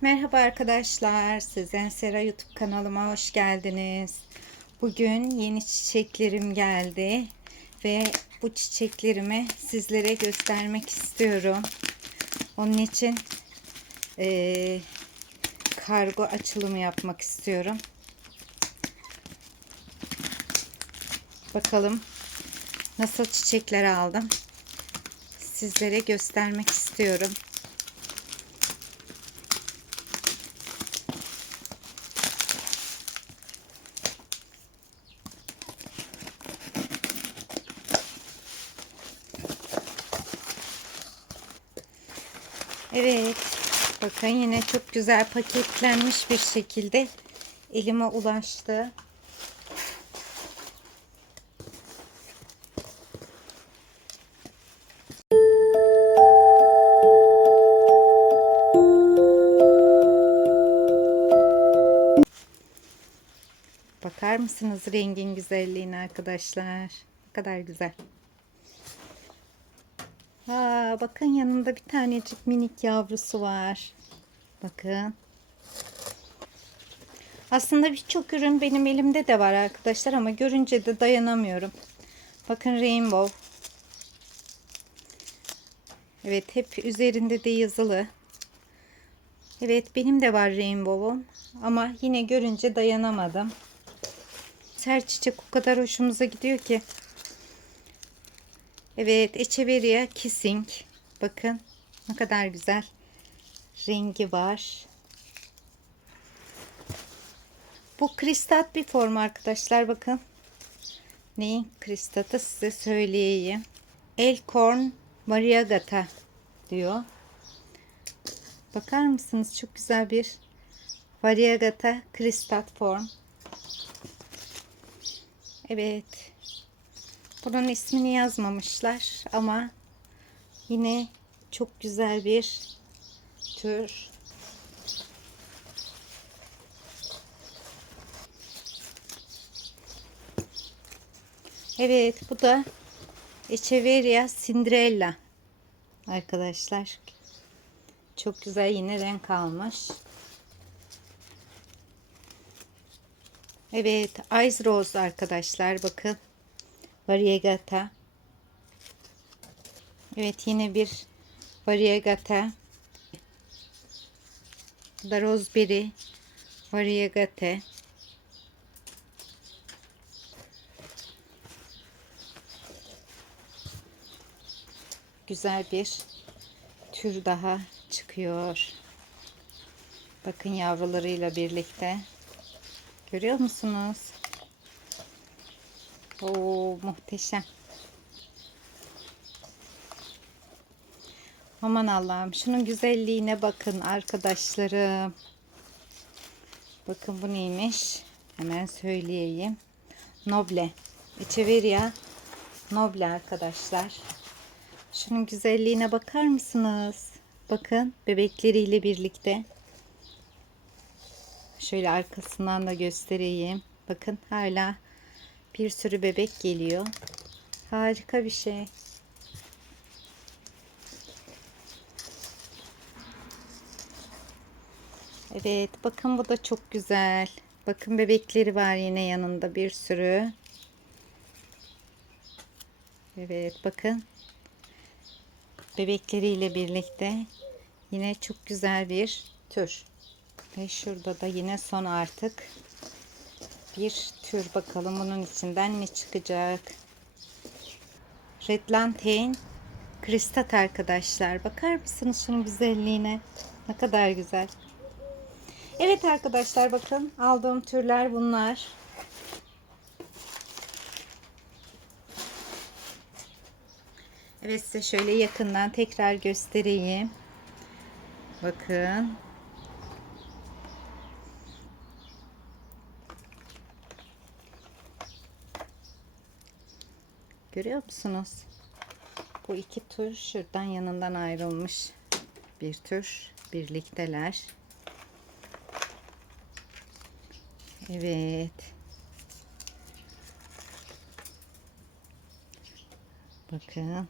Merhaba arkadaşlar. Sizden Sera YouTube kanalıma hoş geldiniz. Bugün yeni çiçeklerim geldi ve bu çiçeklerimi sizlere göstermek istiyorum. Onun için eee, kargo açılımı yapmak istiyorum. Bakalım nasıl çiçekler aldım. Sizlere göstermek istiyorum. Evet. Bakın yine çok güzel paketlenmiş bir şekilde elime ulaştı. Bakar mısınız rengin güzelliğine arkadaşlar? Ne kadar güzel. Ha, bakın yanında bir tanecik minik yavrusu var. Bakın. Aslında birçok ürün benim elimde de var arkadaşlar ama görünce de dayanamıyorum. Bakın rainbow. Evet hep üzerinde de yazılı. Evet benim de var rainbow'um ama yine görünce dayanamadım. Her çiçek o kadar hoşumuza gidiyor ki. Evet, Echeveria Kissing. Bakın ne kadar güzel rengi var. Bu kristat bir form arkadaşlar bakın. Neyin kristatı size söyleyeyim. Elkorn Variegata diyor. Bakar mısınız? Çok güzel bir Variegata kristat form. Evet. Bunun ismini yazmamışlar ama yine çok güzel bir tür. Evet bu da Echeveria Cinderella arkadaşlar. Çok güzel yine renk almış. Evet Ice Rose arkadaşlar bakın. Variegata. Evet yine bir Variegata. Bu da Roseberry Variegata. Güzel bir tür daha çıkıyor. Bakın yavrularıyla birlikte. Görüyor musunuz? Oo muhteşem. Aman Allah'ım şunun güzelliğine bakın arkadaşlarım. Bakın bu neymiş? Hemen söyleyeyim. Noble. Echeveria Noble arkadaşlar. Şunun güzelliğine bakar mısınız? Bakın bebekleriyle birlikte. Şöyle arkasından da göstereyim. Bakın hala bir sürü bebek geliyor. Harika bir şey. Evet bakın bu da çok güzel. Bakın bebekleri var yine yanında bir sürü. Evet bakın. Bebekleriyle birlikte yine çok güzel bir tür. Ve şurada da yine son artık bir tür bakalım bunun içinden ne çıkacak. Redlantain kristat arkadaşlar. Bakar mısınız şunun güzelliğine? Ne kadar güzel. Evet arkadaşlar bakın aldığım türler bunlar. Evet size şöyle yakından tekrar göstereyim. Bakın. Görüyor musunuz? Bu iki tür şuradan yanından ayrılmış bir tür. Birlikteler. Evet. Bakın.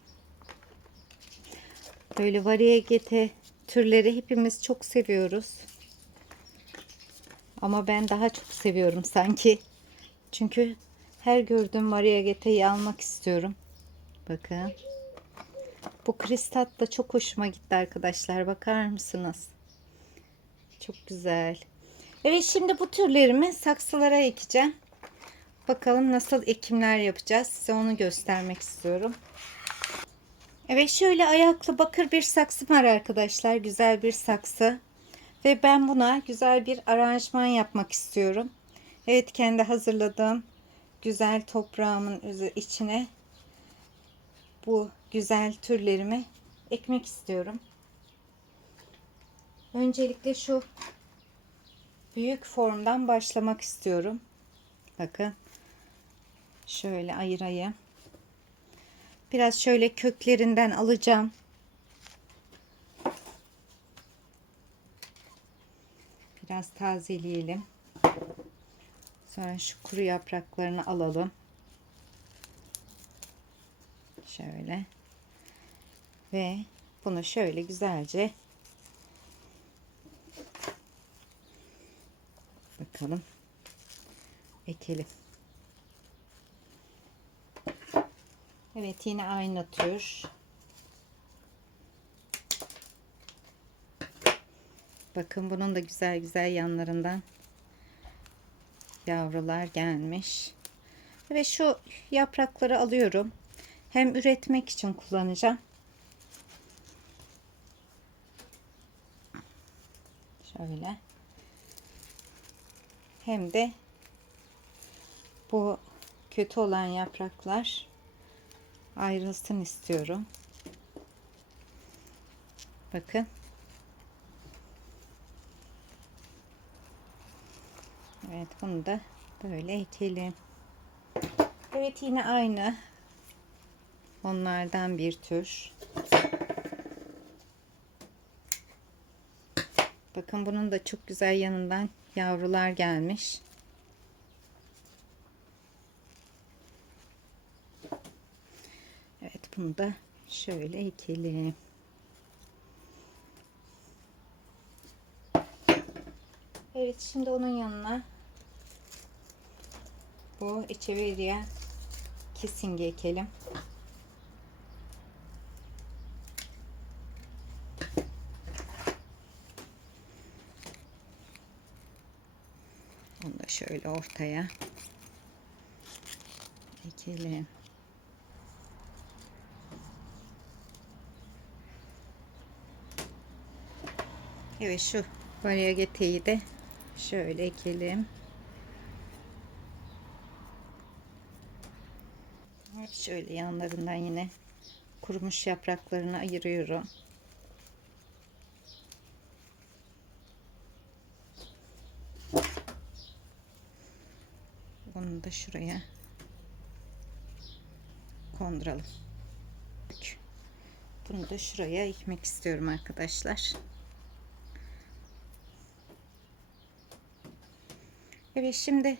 Böyle variyete türleri hepimiz çok seviyoruz. Ama ben daha çok seviyorum sanki. Çünkü her gördüğüm variegateyi almak istiyorum. Bakın. Bu kristat da çok hoşuma gitti arkadaşlar. Bakar mısınız? Çok güzel. Evet şimdi bu türlerimi saksılara ekeceğim. Bakalım nasıl ekimler yapacağız. Size onu göstermek istiyorum. Evet şöyle ayaklı bakır bir saksı var arkadaşlar. Güzel bir saksı. Ve ben buna güzel bir aranjman yapmak istiyorum. Evet kendi hazırladığım güzel toprağımın içine bu güzel türlerimi ekmek istiyorum. Öncelikle şu büyük formdan başlamak istiyorum. Bakın. Şöyle ayırayım. Biraz şöyle köklerinden alacağım. Biraz tazeleyelim. Sonra şu kuru yapraklarını alalım. Şöyle. Ve bunu şöyle güzelce bakalım ekelim. Evet yine aynı tür. Bakın bunun da güzel güzel yanlarından yavrular gelmiş. Ve şu yaprakları alıyorum. Hem üretmek için kullanacağım. Şöyle. Hem de bu kötü olan yapraklar ayrılsın istiyorum. Bakın. Evet bunu da böyle ekelim. Evet yine aynı. Onlardan bir tür. Bakın bunun da çok güzel yanından yavrular gelmiş. Evet bunu da şöyle ekelim. Evet şimdi onun yanına bu Echeveria Kissing'i ekelim. Onu da şöyle ortaya ekelim. Evet şu variegateyi de şöyle ekelim. Evet, şöyle yanlarından yine kurumuş yapraklarını ayırıyorum. Bunu da şuraya konduralım. Bunu da şuraya ekmek istiyorum arkadaşlar. Evet şimdi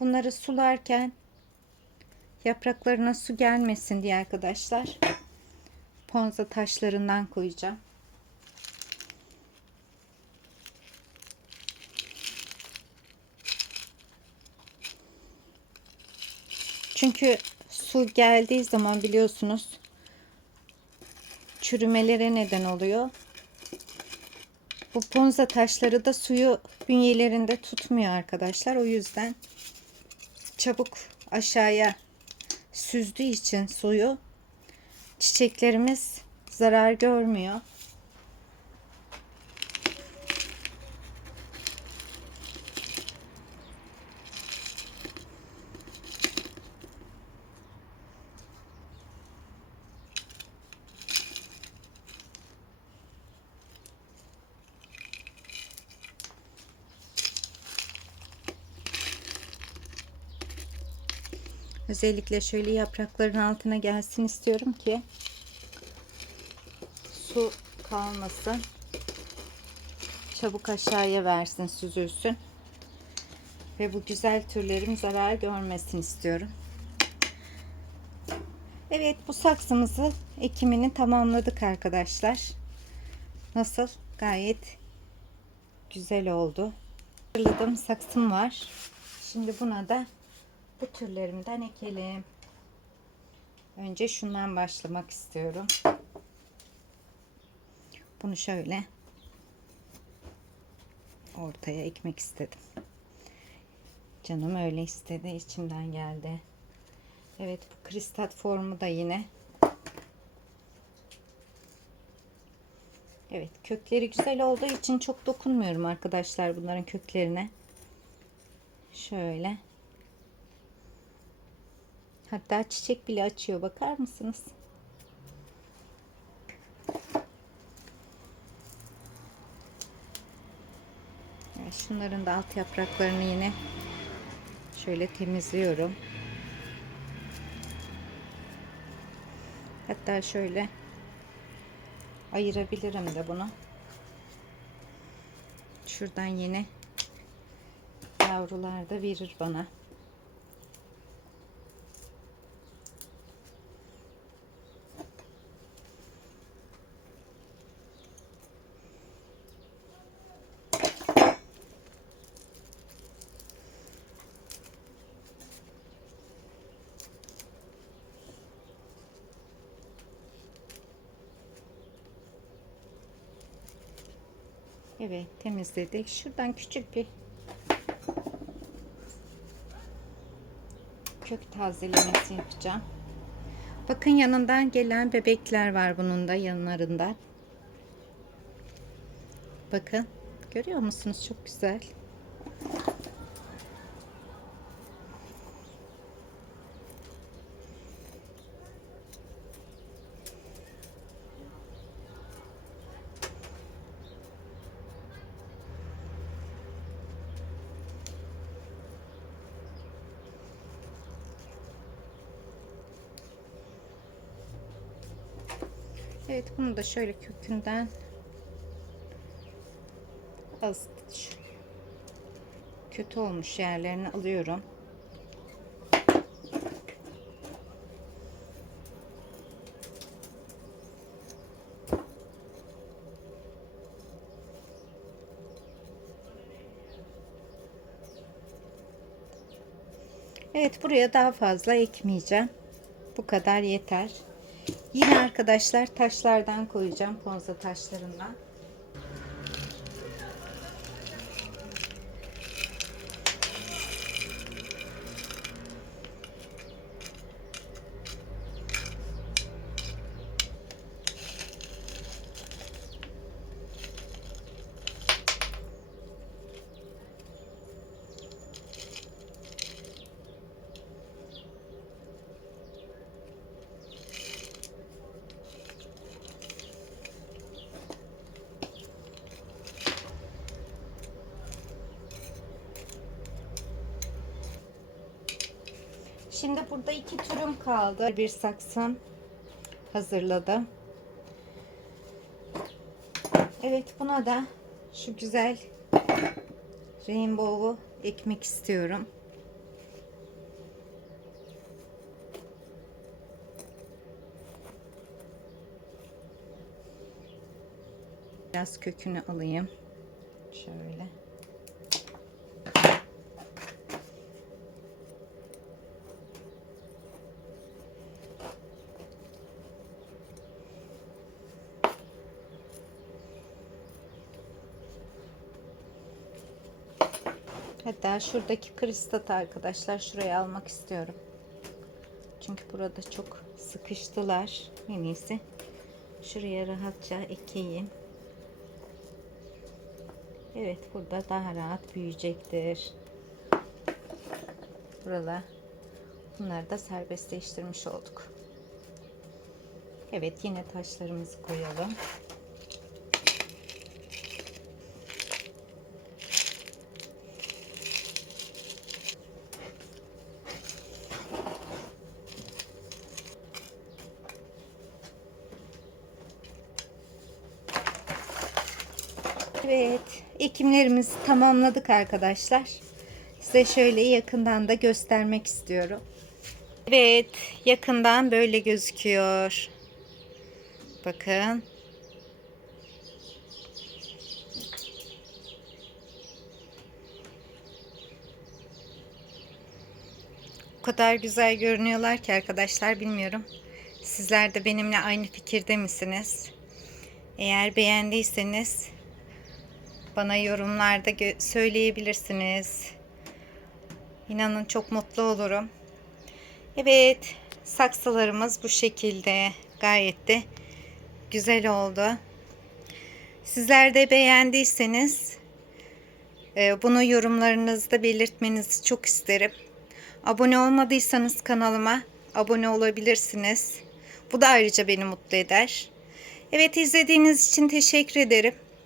bunları sularken yapraklarına su gelmesin diye arkadaşlar ponza taşlarından koyacağım. Çünkü su geldiği zaman biliyorsunuz çürümelere neden oluyor. Bu ponza taşları da suyu bünyelerinde tutmuyor arkadaşlar. O yüzden çabuk aşağıya süzdüğü için suyu çiçeklerimiz zarar görmüyor. Özellikle şöyle yaprakların altına gelsin istiyorum ki su kalmasın. Çabuk aşağıya versin, süzülsün. Ve bu güzel türlerim zarar görmesin istiyorum. Evet bu saksımızı ekimini tamamladık arkadaşlar. Nasıl? Gayet güzel oldu. Hazırladığım saksım var. Şimdi buna da bu türlerimden ekelim. Önce şundan başlamak istiyorum. Bunu şöyle ortaya ekmek istedim. Canım öyle istedi, içimden geldi. Evet, bu kristal formu da yine. Evet, kökleri güzel olduğu için çok dokunmuyorum arkadaşlar bunların köklerine. Şöyle. Hatta çiçek bile açıyor. Bakar mısınız? Şunların da alt yapraklarını yine şöyle temizliyorum. Hatta şöyle ayırabilirim de bunu. Şuradan yine yavrular da verir bana. Evet temizledik. Şuradan küçük bir kök tazelemesi yapacağım. Bakın yanından gelen bebekler var bunun da yanlarında. Bakın görüyor musunuz? Çok güzel. Evet bunu da şöyle kökünden az kötü olmuş yerlerini alıyorum. Evet buraya daha fazla ekmeyeceğim. Bu kadar yeter. Yine arkadaşlar taşlardan koyacağım. Ponza taşlarından. Şimdi burada iki türüm kaldı. Bir saksım hazırladım. Evet buna da şu güzel rainbow'u ekmek istiyorum. Biraz kökünü alayım. Şöyle. Hatta şuradaki kristat arkadaşlar şuraya almak istiyorum. Çünkü burada çok sıkıştılar. En iyisi şuraya rahatça ekeyim. Evet burada daha rahat büyüyecektir. Buralar bunları da serbestleştirmiş olduk. Evet yine taşlarımızı koyalım. ekimlerimizi tamamladık arkadaşlar. Size şöyle yakından da göstermek istiyorum. Evet yakından böyle gözüküyor. Bakın. O kadar güzel görünüyorlar ki arkadaşlar bilmiyorum. Sizler de benimle aynı fikirde misiniz? Eğer beğendiyseniz bana yorumlarda söyleyebilirsiniz. İnanın çok mutlu olurum. Evet, saksılarımız bu şekilde. Gayet de güzel oldu. Sizler de beğendiyseniz e, bunu yorumlarınızda belirtmenizi çok isterim. Abone olmadıysanız kanalıma abone olabilirsiniz. Bu da ayrıca beni mutlu eder. Evet izlediğiniz için teşekkür ederim.